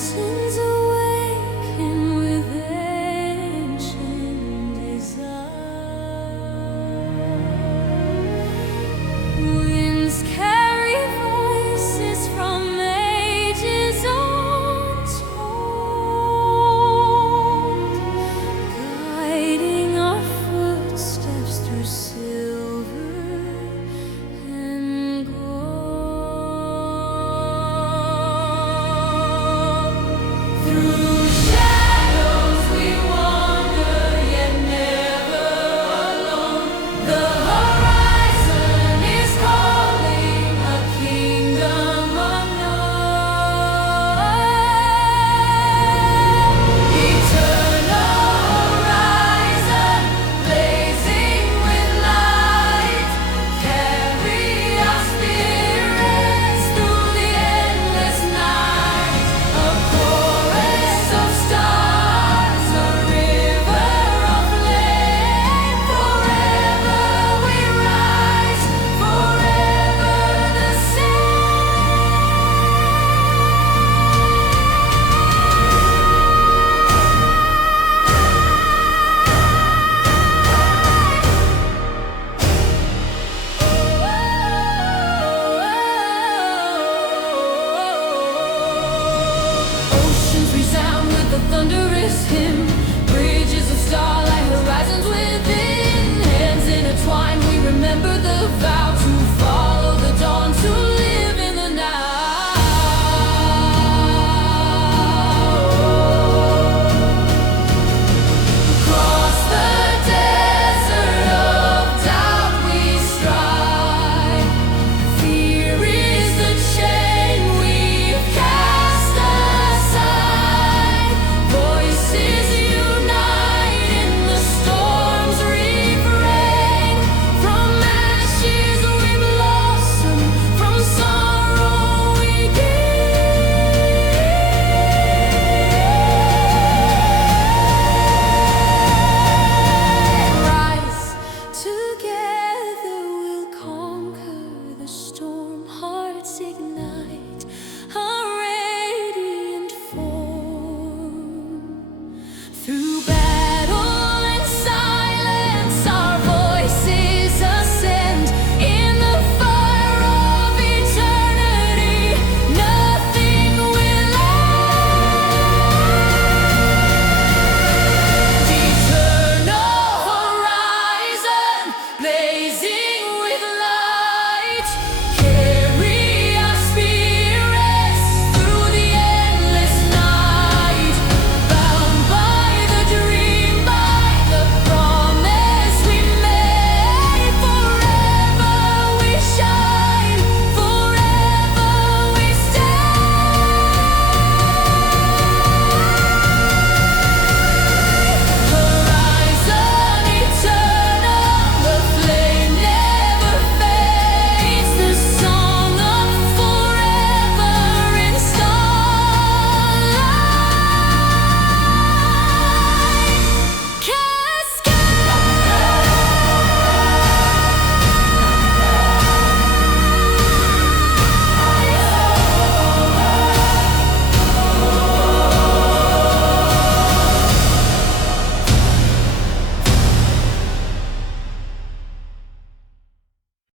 mountains awaken with ancient desire. Winds carry voices from ages untold, guiding our footsteps through silver and gold. Through shadows we wander, yet never alone. The horizon is calling, a kingdom unknown. Eternal horizon, blazing with light, carry our spirits through the endless night. A chorus of stars, a river of flame. Forever we rise, forever the Oceans resound with the thunderous hymn. Bridges of starlight, horizons within. Hands intertwined, we remember the vow.